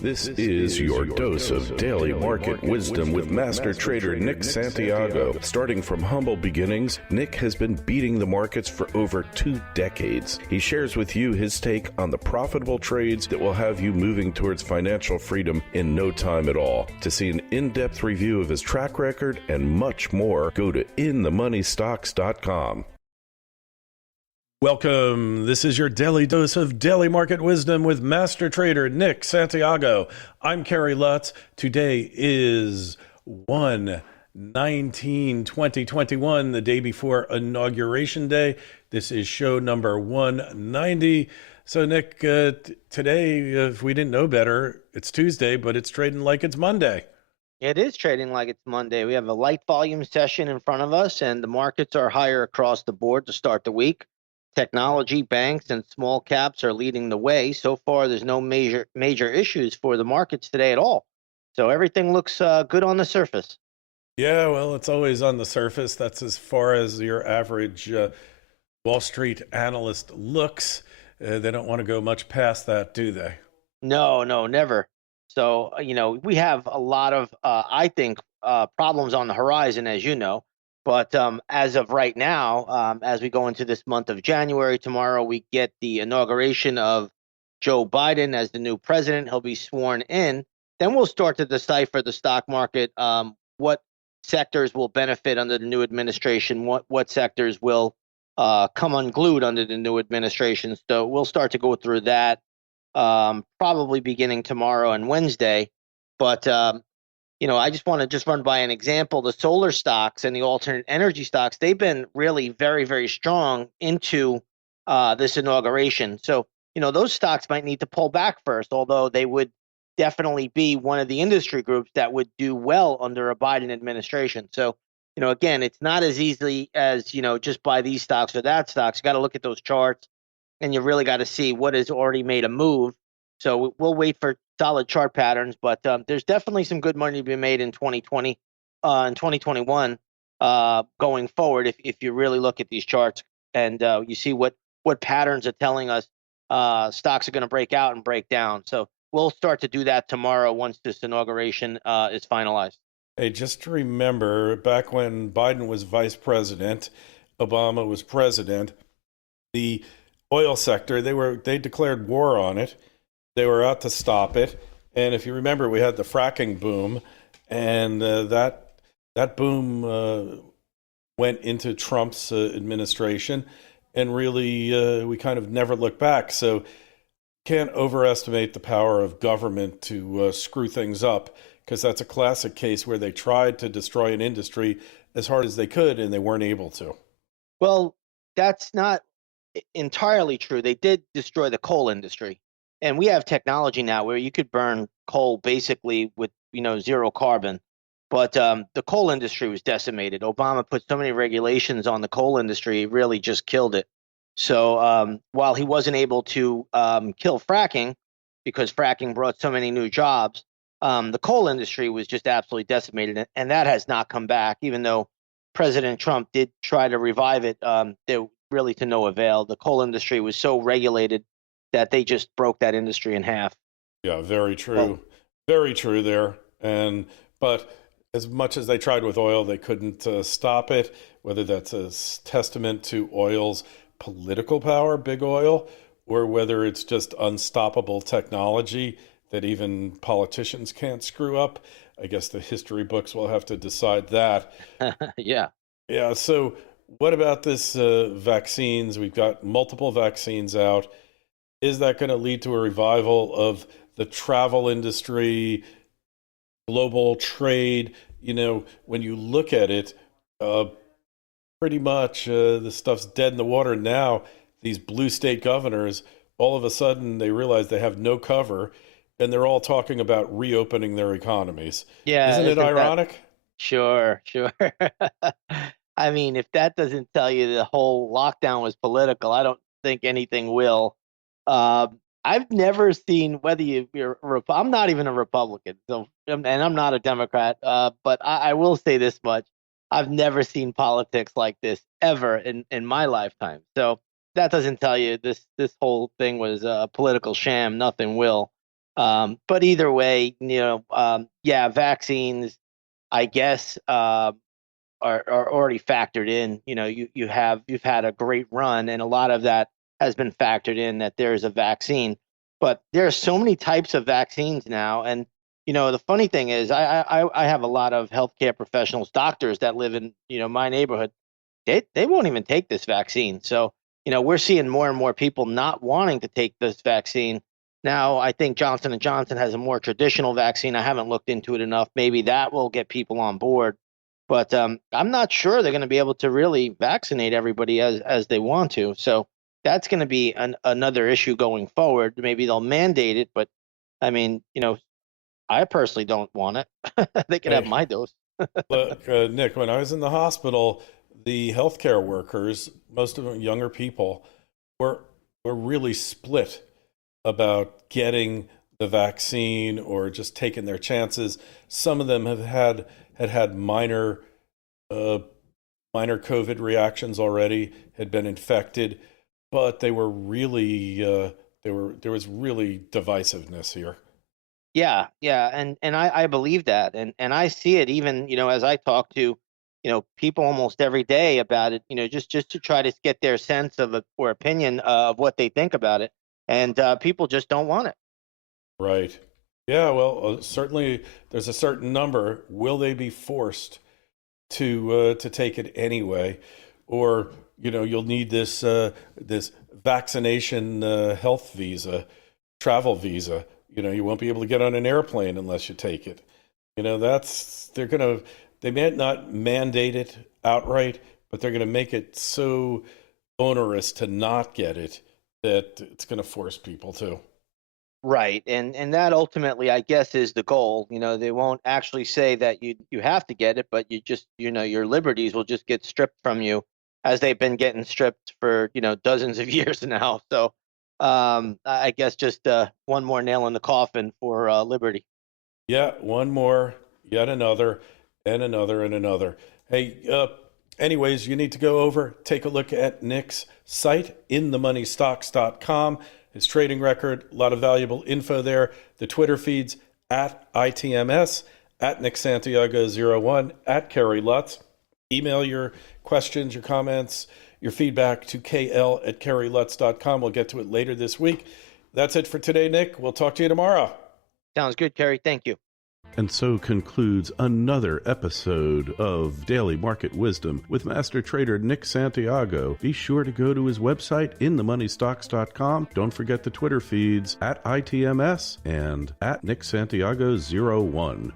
This is your dose of daily market wisdom with master trader Nick Santiago. Starting from humble beginnings, Nick has been beating the markets for over 2 decades. He shares with you his take on the profitable trades that will have you moving towards financial freedom in no time at all. To see an in-depth review of his track record and much more, go to inthemoneystocks.com. Welcome. This is your daily dose of daily market wisdom with master trader Nick Santiago. I'm Kerry Lutz. Today is 1/19/2021, the day before Inauguration Day. This is show number 190. So Nick, today, if we didn't know better, it's Tuesday, but it's trading like it's Monday. It is trading like it's Monday. We have a light volume session in front of us, and the markets are higher across the board to start the week. Technology, banks, and small caps are leading the way. So far, there's no major issues for the markets today at all. So everything looks good on the surface. Yeah, well, it's always on the surface. That's as far as your average Wall Street analyst looks. They don't want to go much past that, do they? No, never. So, we have a lot of, I think, problems on the horizon, as you know. But as of right now, as we go into this month of January, tomorrow we get the inauguration of Joe Biden as the new president. He'll be sworn in. Then we'll start to decipher the stock market, what sectors will benefit under the new administration, what sectors will come unglued under the new administration. So we'll start to go through that probably beginning tomorrow and Wednesday. But I just want to run by an example. The solar stocks and the alternate energy stocks, they've been really very, very strong into this inauguration. So, those stocks might need to pull back first, although they would definitely be one of the industry groups that would do well under a Biden administration. So, again, it's not as easily as, just buy these stocks or that stocks. You got to look at those charts, and you really got to see what has already made a move. So we'll wait for solid chart patterns, but there's definitely some good money to be made in 2020 and 2021 going forward if you really look at these charts and you see what patterns are telling us stocks are going to break out and break down. So we'll start to do that tomorrow once this inauguration is finalized. Hey, just to remember, back when Biden was vice president, Obama was president, the oil sector, they declared war on it. They were out to stop it. And if you remember, we had the fracking boom, and that boom went into Trump's administration, and really we kind of never looked back. So can't overestimate the power of government to screw things up, because that's a classic case where they tried to destroy an industry as hard as they could, and they weren't able to. Well, that's not entirely true. They did destroy the coal industry. And we have technology now where you could burn coal basically with, zero carbon. But the coal industry was decimated. Obama put so many regulations on the coal industry, it really just killed it. So while he wasn't able to kill fracking, because fracking brought so many new jobs, the coal industry was just absolutely decimated. And that has not come back, even though President Trump did try to revive it. They're really to no avail. The coal industry was so regulated that they just broke that industry in half. Yeah, very true. Very true there. But as much as they tried with oil, they couldn't stop it, whether that's a testament to oil's political power, big oil, or whether it's just unstoppable technology that even politicians can't screw up. I guess the history books will have to decide that. Yeah. Yeah, so what about this vaccines? We've got multiple vaccines out. Is that going to lead to a revival of the travel industry, global trade? When you look at it, pretty much the stuff's dead in the water now. These blue state governors, all of a sudden, they realize they have no cover, and they're all talking about reopening their economies. Yeah. Isn't it ironic? Sure. I mean, if that doesn't tell you the whole lockdown was political, I don't think anything will. I've never seen, whether you're I'm not even a Republican, and I'm not a Democrat, but I will say this much. I've never seen politics like this ever in my lifetime. So that doesn't tell you this whole thing was a political sham. Nothing will. But either way, yeah, vaccines, I guess, are already factored in. You've had a great run, and a lot of that has been factored in that there's a vaccine. But there are so many types of vaccines now, and the funny thing is, I have a lot of healthcare professionals, doctors that live in my neighborhood. They won't even take this vaccine. So we're seeing more and more people not wanting to take this vaccine. Now, I think Johnson & Johnson has a more traditional vaccine. I haven't looked into it enough. Maybe that will get people on board. But I'm not sure they're going to be able to really vaccinate everybody as they want to. So that's going to be another issue going forward. Maybe they'll mandate it, but I mean, I personally don't want it. They can have Hey, my dose. look, Nick, when I was in the hospital, the healthcare workers, most of them younger people, were really split about getting the vaccine or just taking their chances. Some of them had minor minor COVID reactions already, had been infected, but they were really there was really divisiveness here. Yeah, yeah, and I believe that, and I see it even as I talk to people almost every day about it. Just to try to get their sense of or opinion of what they think about it, and people just don't want it. Right. Yeah, well, certainly there's a certain number. Will they be forced to take it anyway, or you'll need this vaccination health visa, travel visa. You won't be able to get on an airplane unless you take it. They may not mandate it outright, but they're gonna make it so onerous to not get it that it's gonna force people to. Right, and that ultimately, I guess, is the goal. They won't actually say that you have to get it, but you just your liberties will just get stripped from you, as they've been getting stripped for dozens of years now. So, I guess just one more nail in the coffin for liberty. Yeah, one more, yet another, and another, and another. Hey, anyways, you need to go over, take a look at Nick's site, inthemoneystocks.com. His trading record, a lot of valuable info there. The Twitter feeds at ITMS, at Nick Santiago01, at Kerry Lutz. Email your questions, your comments, your feedback to kl@kerrylutz.com. We'll get to it later this week. That's it for today, Nick. We'll talk to you tomorrow. Sounds good, Kerry. Thank you. And so concludes another episode of Daily Market Wisdom with Master Trader Nick Santiago. Be sure to go to his website, inthemoneystocks.com. Don't forget the Twitter feeds at ITMS and at Nick Santiago01.